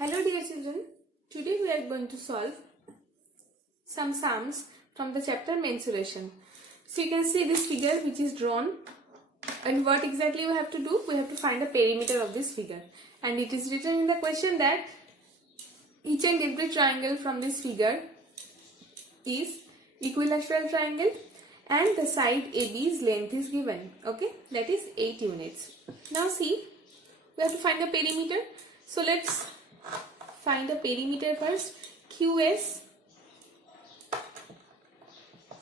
Hello dear children, today we are going to solve some sums from the chapter mensuration. So you can see this figure which is drawn, and what exactly we have to do? We have to find the perimeter of this figure, and it is written in the question that each and every triangle from this figure is equilateral triangle and the side AB's length is given. Okay, that is 8 units. Now see, we have to find the perimeter. So let's find the perimeter first. QS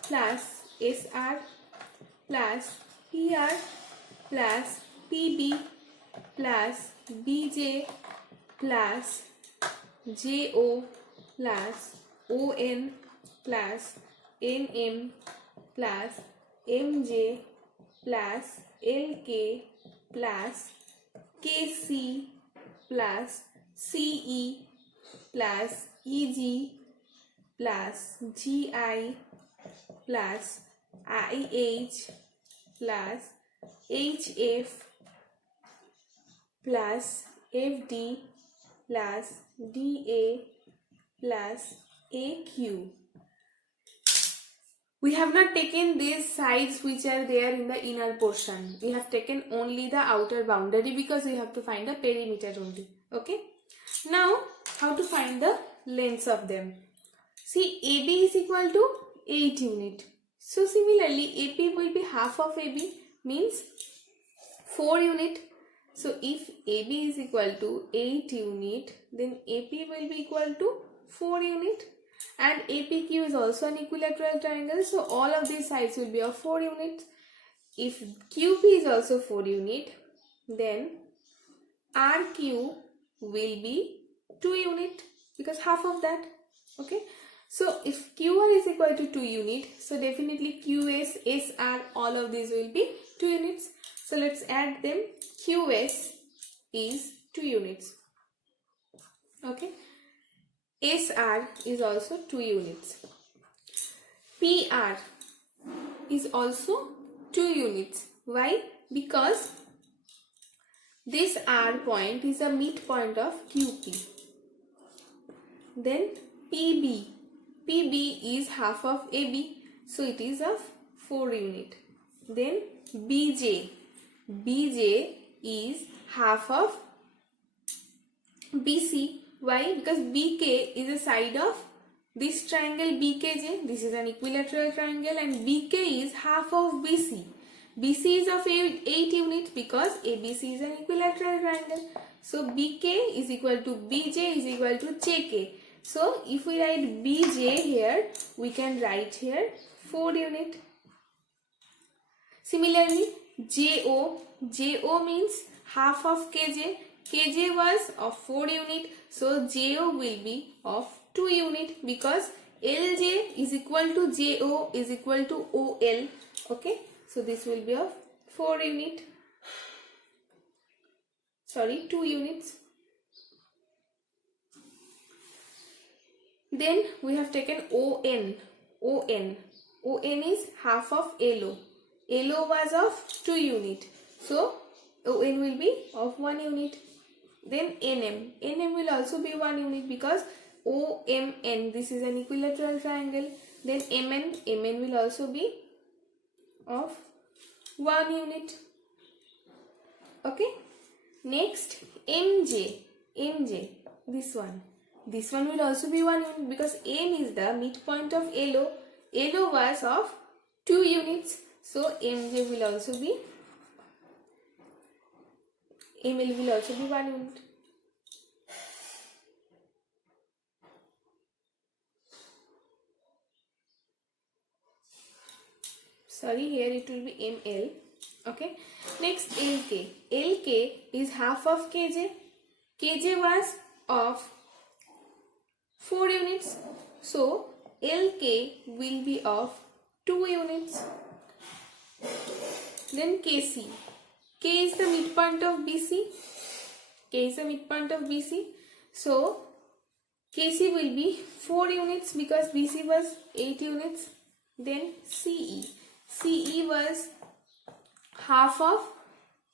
plus SR plus PR plus PB plus BJ plus JO plus ON plus NM plus MJ plus LK plus KC plus CE plus EG plus GI plus IH plus HF plus FD plus DA plus AQ. We have not taken these sides which are there in the inner portion. We have taken only the outer boundary because we have to find the perimeter only. Okay. Now, how to find the lengths of them? See, AB is equal to 8 unit. So, similarly, AP will be half of AB, means 4 unit. So, if AB is equal to 8 unit, then AP will be equal to 4 unit. And APQ is also an equilateral triangle, so all of these sides will be of 4 units. If QP is also 4 unit, then RQ will be 2 unit because half of that. Okay, so if QR is equal to 2 unit, so definitely QS, SR, all of these will be 2 units. So let's add them. QS is 2 units. Okay. SR is also 2 units. PR is also 2 units. Why? Because this R point is a midpoint of QP. Then PB. PB is half of AB, so it is of 4 unit. Then BJ. BJ is half of BC. Why? Because BK is a side of this triangle BKJ. This is an equilateral triangle and BK is half of BC. BC is of 8 units because ABC is an equilateral triangle. So BK is equal to BJ is equal to JK. So if we write BJ here, we can write here 4 unit. Similarly, JO. JO means half of KJ. KJ was of 4 unit, so JO will be of 2 unit because LJ is equal to JO is equal to OL. Okay, so this will be of 4 unit. Sorry, 2 units. Then we have taken ON. ON. ON is half of LO. LO was of 2 unit, so ON will be of 1 unit. Then NM. NM will also be 1 unit because OMN, this is an equilateral triangle. Then MN. MN will also be of 1 unit. Okay. Next, MJ. MJ. This one. This one will also be 1 unit because M is the midpoint of LO. LO was of 2 units. So MJ will also be ML will also be 1 unit. Sorry, here it will be ML. Okay. Next, LK. LK is half of KJ. KJ was of 4 units. So LK will be of 2 units. Then KC. K is the midpoint of BC. K is the midpoint of BC. So KC will be 4 units because BC was 8 units. Then CE. CE was half of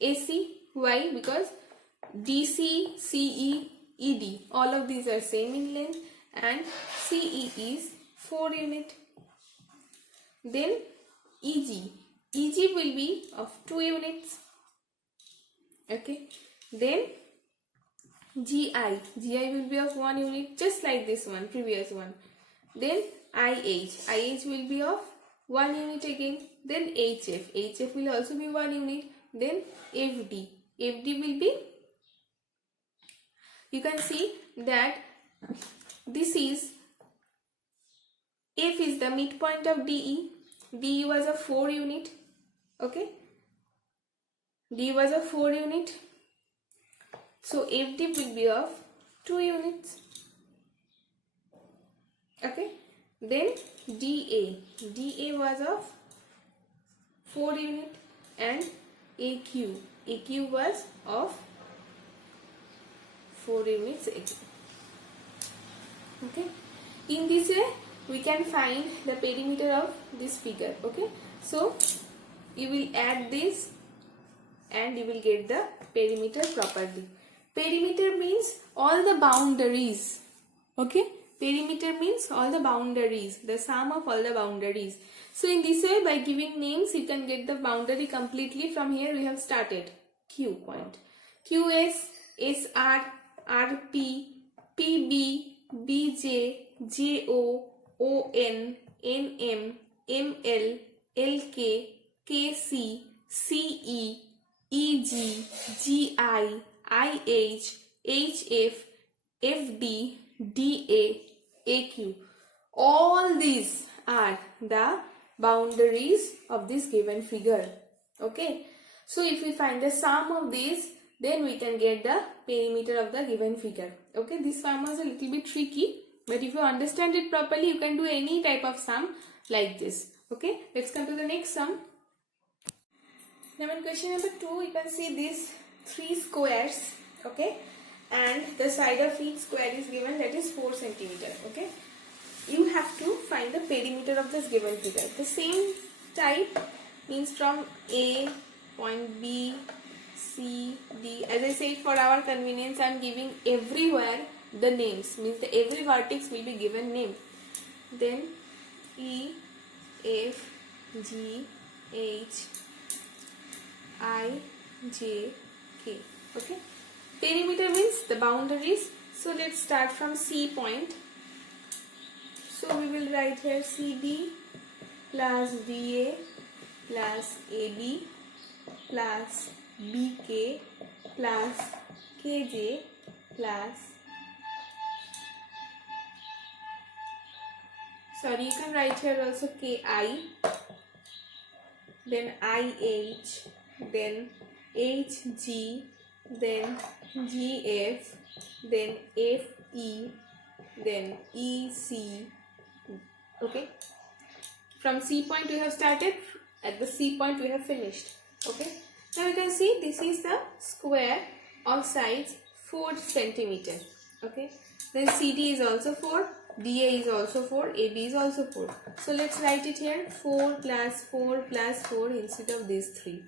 AC. Why? Because DC, CE ED. All of these are same in length, and CE is 4 unit. Then EG. EG will be of 2 units. Okay. Then GI. GI will be of 1 unit, just like this one, previous one. Then IH. IH will be of 1 unit again. Then HF. HF will also be 1 unit. Then FD. FD will be, you can see that this is, F is the midpoint of DE. DE was a 4 unit. Okay. D was a 4 unit. So FD will be of 2 units. Okay. Then DA. DA was of 4 unit, and AQ. AQ was of 4 units again. Okay. In this way, we can find the perimeter of this figure. Okay. So you will add this and you will get the perimeter properly. Perimeter means all the boundaries. Okay. Perimeter means all the boundaries, the sum of all the boundaries. So in this way, by giving names, you can get the boundary completely. From here we have started. Q point. QS, SR, RP, PB, BJ, JO, ON, NM, ML, LK, KC, CE, EG, GI, IH, HF, FD, DA, AQ. All these are the boundaries of this given figure. Okay. So if we find the sum of these, then we can get the perimeter of the given figure. Okay. This sum was a little bit tricky, but if you understand it properly, you can do any type of sum like this. Okay. Let's come to the next sum. Now in question number 2, you can see these 3 squares. Okay. And the side of each square is given, that is 4 centimeter. Okay. You have to find the perimeter of this given figure. The same type means from A, point B, C, D. As I said, for our convenience, I am giving everywhere the names. Means the every vertex will be given name. Then E, F, G, H, I, J, K. Okay. Perimeter means the boundaries. So let's start from C point. So we will write here CD plus DA plus AB plus BK plus KJ plus, sorry, you can write here also KI, then IH, then HG, then GF, then FE, then EC. Okay. From C point we have started, at the C point we have finished. Okay. Now you can see this is the square of size 4 centimeter. Okay. Then CD is also 4, DA is also 4, AB is also 4. So let's write it here, 4 plus 4 plus 4 instead of these 3.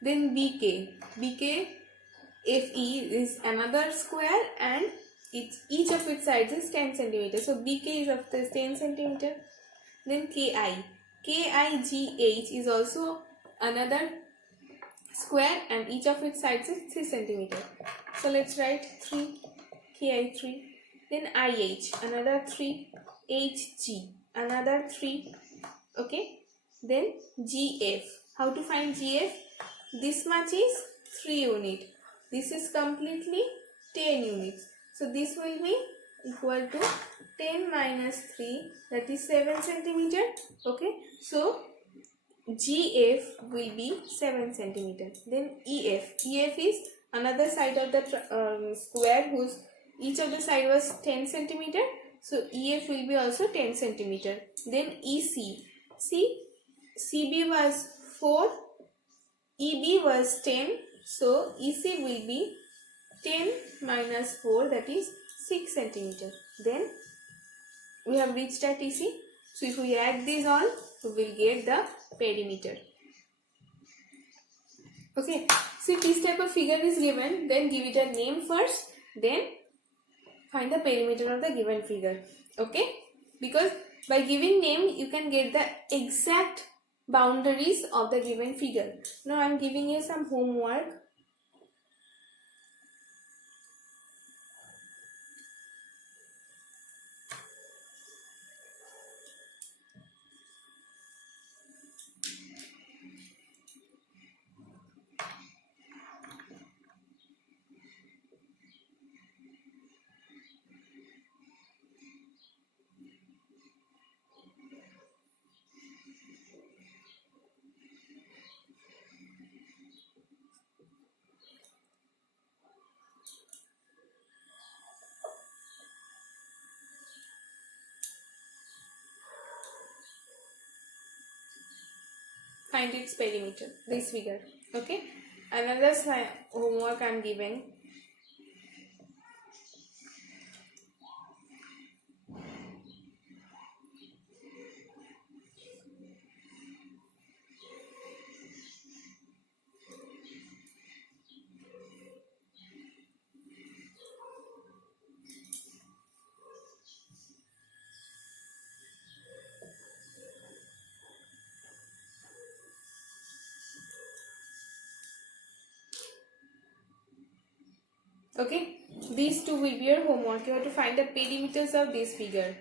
Then BK. BK FE is another square and each of its sides is 10 centimeter. So BK is of the 10 centimeter. Then KI. KIGH is also another square and each of its sides is 3 centimeter. So let's write 3, KI 3. Then IH, another 3, HG, another 3. Okay. Then GF. How to find GF? This much is 3 unit. This is completely 10 units. So this will be equal to 10 minus 3, that is 7 centimeter. Okay. So GF will be 7 centimeter. Then EF. EF is another side of the square whose each of the side was 10 centimeter. So EF will be also 10 centimeter. Then EC. See, CB was 4, EB was 10. So EC will be 10 minus 4, that is 6 centimeter. Then we have reached at EC. So if we add these all, we will get the perimeter. Okay. So if this type of figure is given, then give it a name first. Then find the perimeter of the given figure. Okay, because by giving name you can get the exact boundaries of the given figure. Now I am giving you some homework. Find its perimeter, this figure. Okay, another homework I am giving. Okay, these two will be your homework. You have to find the perimeters of this figure.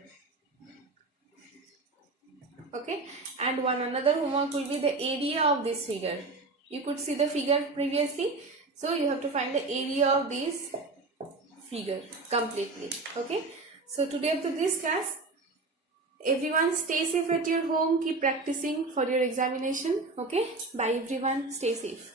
Okay, and one another homework will be the area of this figure. You could see the figure previously, so you have to find the area of this figure completely. Okay, so today up to this class, everyone stay safe at your home, keep practicing for your examination. Okay, bye everyone, stay safe.